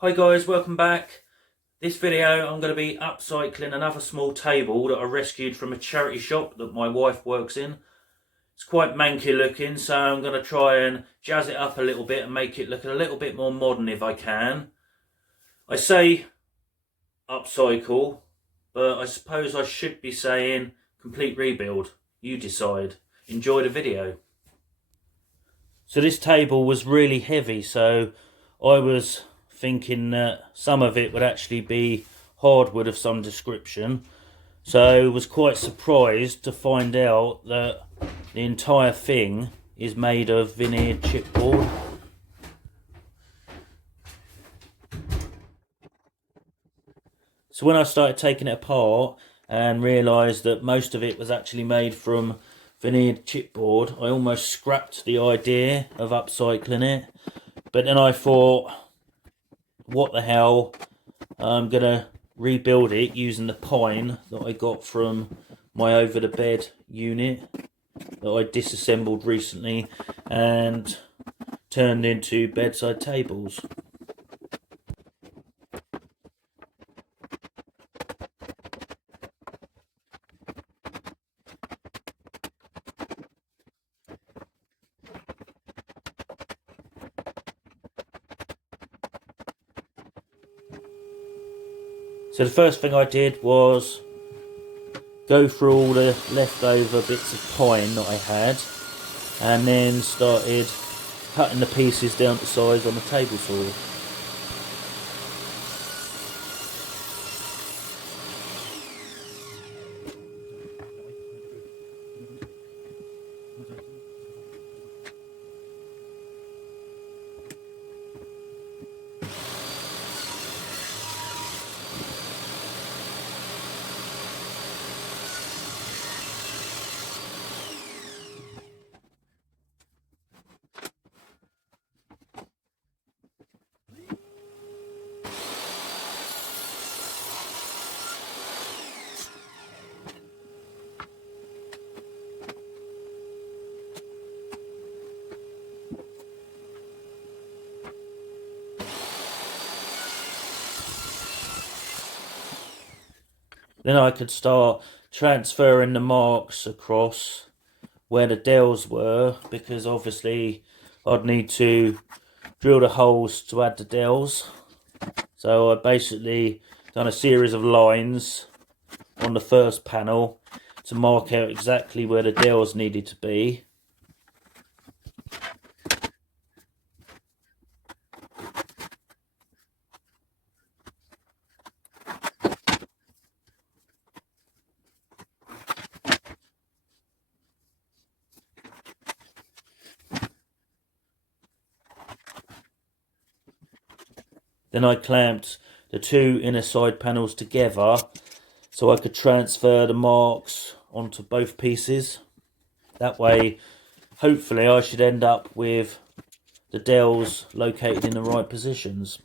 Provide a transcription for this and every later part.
Hi guys, welcome back. This video I'm going to be upcycling another small table that I rescued from a charity shop that my wife works in. It's quite manky looking, so I'm going to try and jazz it up a little bit and make it look a little bit more modern if I can. I say upcycle, but I suppose I should be saying complete rebuild. You decide. Enjoy the video. So this table was really heavy, so I was thinking that some of it would actually be hardwood of some description. So I was quite surprised to find out that the entire thing is made of veneered chipboard. So when I started taking it apart and realised that most of it was actually made from veneered chipboard, I almost scrapped the idea of upcycling it. But then I thought, what the hell, I'm gonna rebuild it using the pine that I got from my over the bed unit that I disassembled recently and turned into bedside tables. So the first thing I did was go through all the leftover bits of pine that I had and then started cutting the pieces down to size on the table saw. Then I could start transferring the marks across where the dowels were, because obviously I'd need to drill the holes to add the dowels. So I basically done a series of lines on the first panel to mark out exactly where the dowels needed to be. Then I clamped the two inner side panels together so I could transfer the marks onto both pieces. That way, hopefully I should end up with the dowels located in the right positions.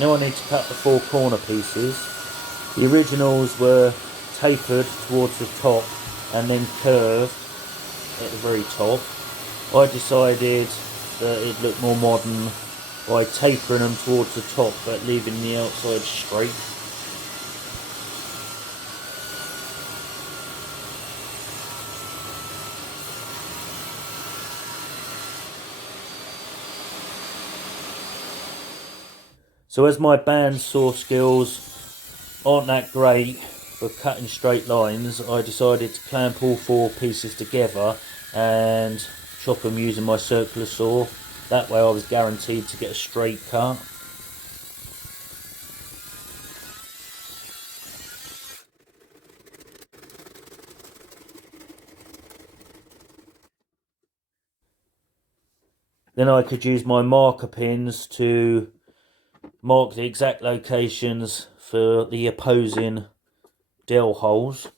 Now I need to cut the 4 corner pieces. The originals were tapered towards the top and then curved at the very top. I decided that it looked more modern by tapering them towards the top but leaving the outside straight. So as my bandsaw skills aren't that great for cutting straight lines, I decided to clamp all 4 pieces together and chop them using my circular saw. That way I was guaranteed to get a straight cut. Then I could use my marker pins to mark the exact locations for the opposing dowel holes.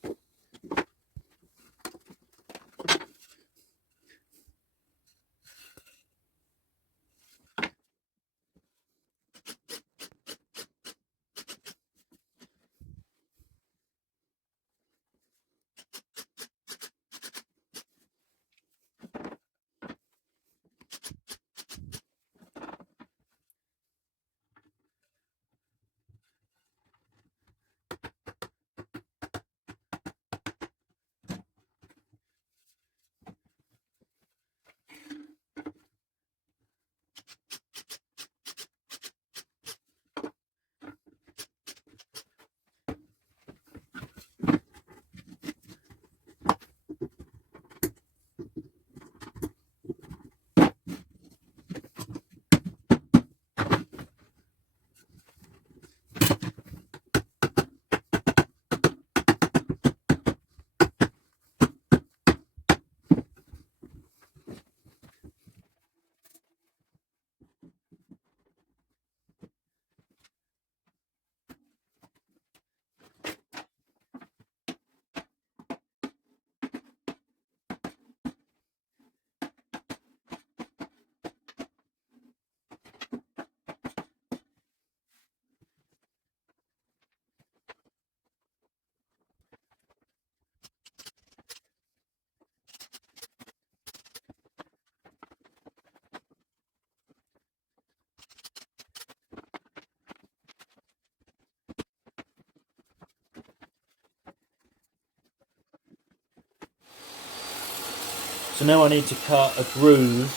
So now I need to cut a groove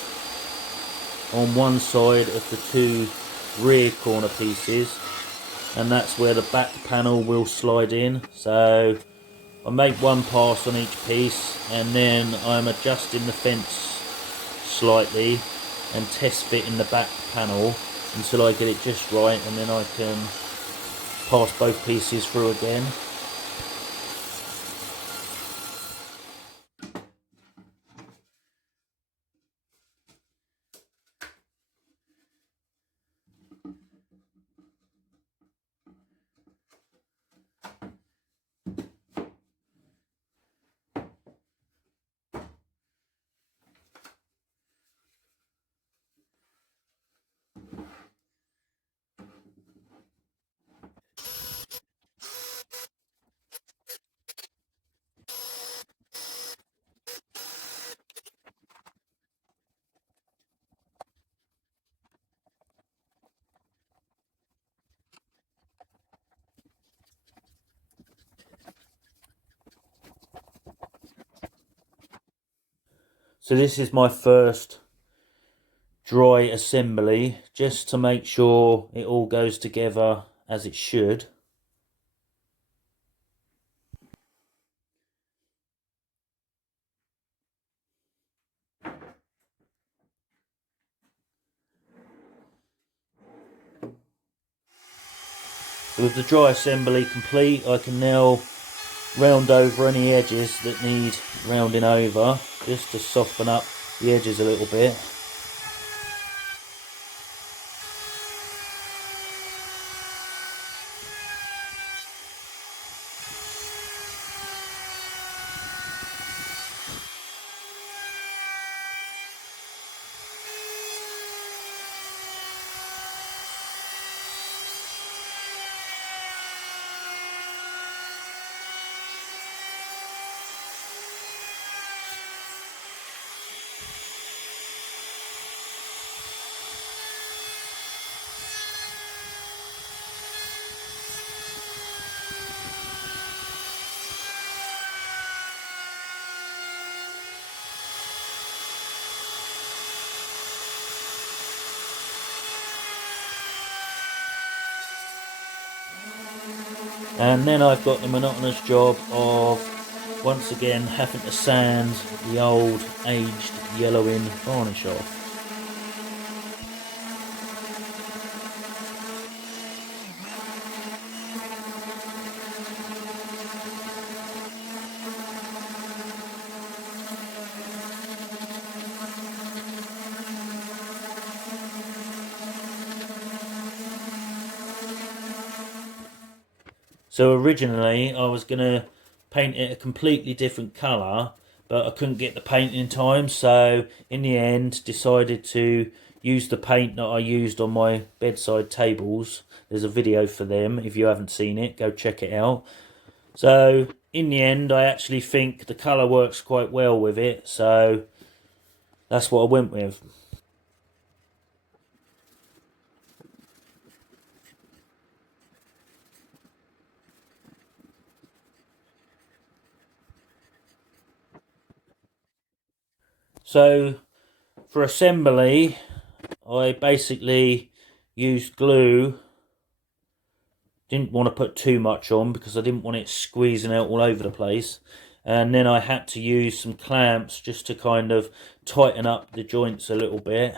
on one side of the 2 rear corner pieces, and that's where the back panel will slide in. So I make one pass on each piece and then I'm adjusting the fence slightly and test fitting the back panel until I get it just right, and then I can pass both pieces through again. So this is my first dry assembly, just to make sure it all goes together as it should. So with the dry assembly complete, I can now round over any edges that need rounding over, just to soften up the edges a little bit. And then I've got the monotonous job of once again having to sand the old aged yellowing varnish off. So originally I was going to paint it a completely different colour, but I couldn't get the paint in time, so in the end decided to use the paint that I used on my bedside tables. There's a video for them. If you haven't seen it, go check it out. So in the end I actually think the colour works quite well with it, so that's what I went with. So for assembly I basically used glue. Didn't want to put too much on because I didn't want it squeezing out all over the place. And then I had to use some clamps just to kind of tighten up the joints a little bit.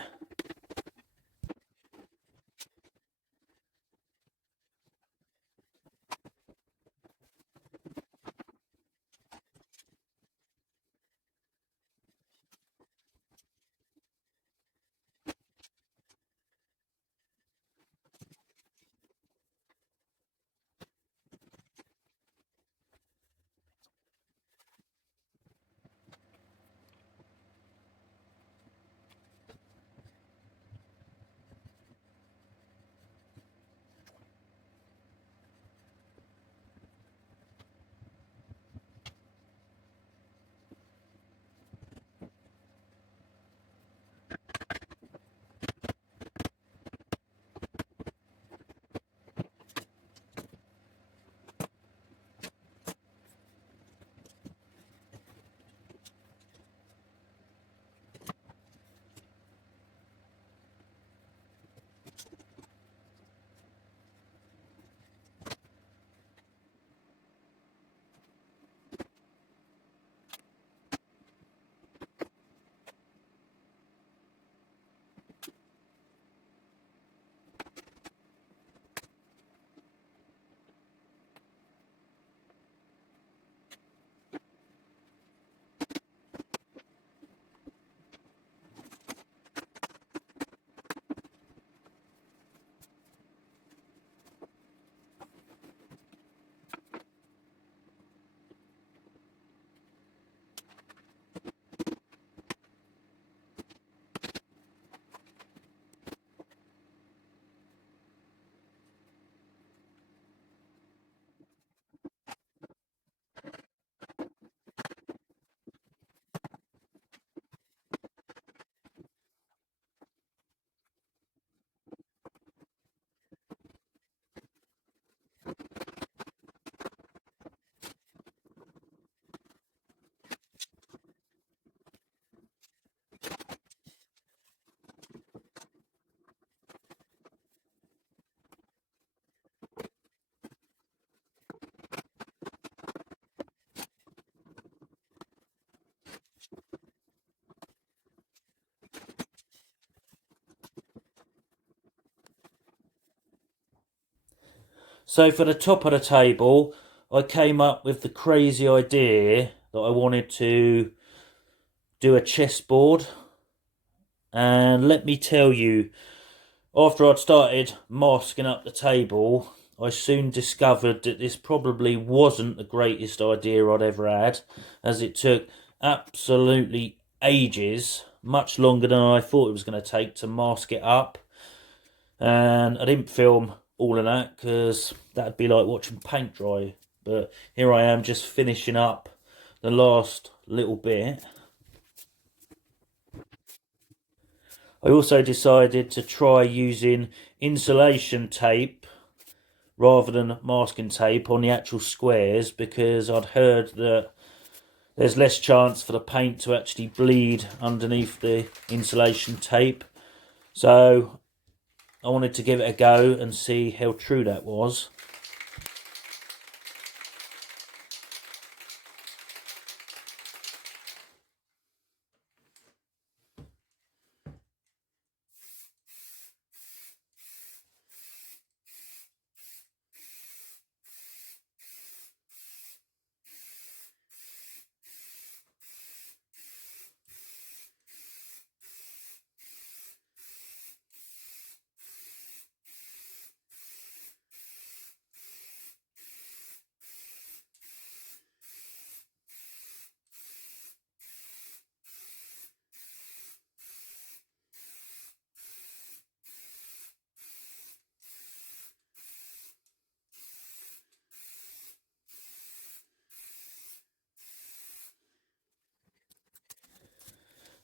So for the top of the table, I came up with the crazy idea that I wanted to do a chessboard. And let me tell you, after I'd started masking up the table, I soon discovered that this probably wasn't the greatest idea I'd ever had, as it took absolutely ages, much longer than I thought it was going to take to mask it up. And I didn't film all of that because that'd be like watching paint dry. But here I am just finishing up the last little bit. I also decided to try using insulation tape rather than masking tape on the actual squares because I'd heard that there's less chance for the paint to actually bleed underneath the insulation tape. So I wanted to give it a go and see how true that was.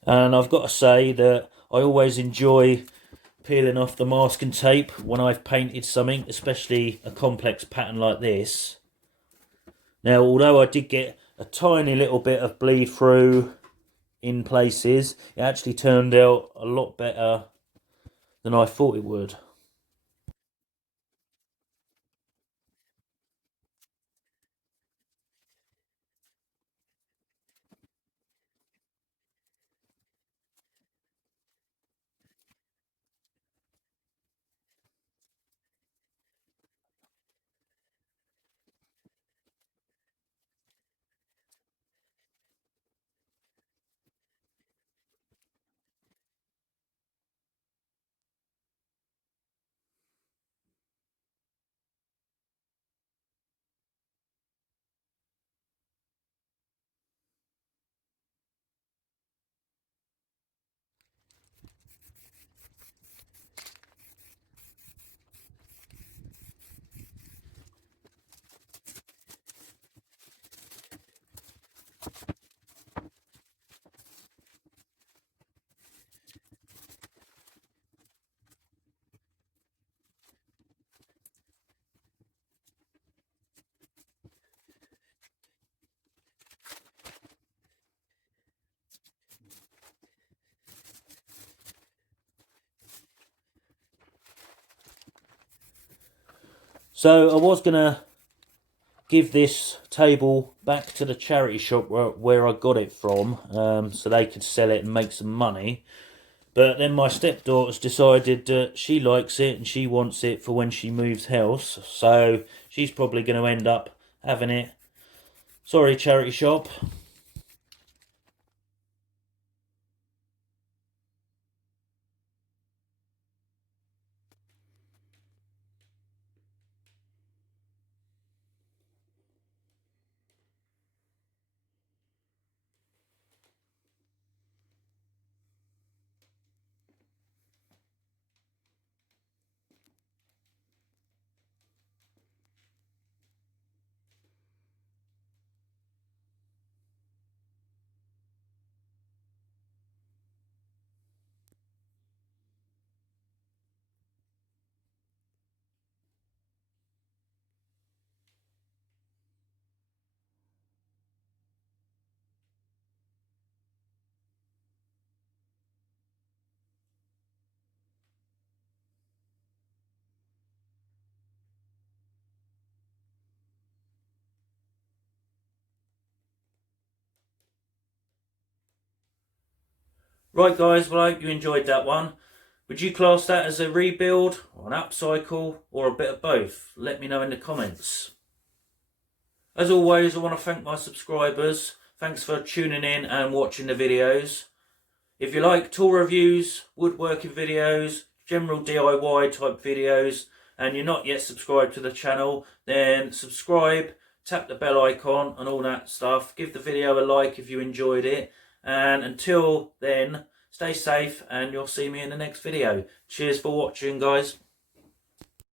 And I've got to say that I always enjoy peeling off the masking tape when I've painted something, especially a complex pattern like this. Now, although I did get a tiny little bit of bleed through in places, it actually turned out a lot better than I thought it would. So I was going to give this table back to the charity shop where I got it from, so they could sell it and make some money. But then my stepdaughter's decided that she likes it and she wants it for when she moves house, so she's probably going to end up having it. Sorry, charity shop. Right guys, well I hope you enjoyed that one. Would you class that as a rebuild, or an upcycle, or a bit of both? Let me know in the comments. As always, I want to thank my subscribers. Thanks for tuning in and watching the videos. If you like tool reviews, woodworking videos, general DIY type videos, and you're not yet subscribed to the channel, then subscribe, tap the bell icon and all that stuff. Give the video a like if you enjoyed it. And until then, stay safe and you'll see me in the next video. Cheers for watching, guys.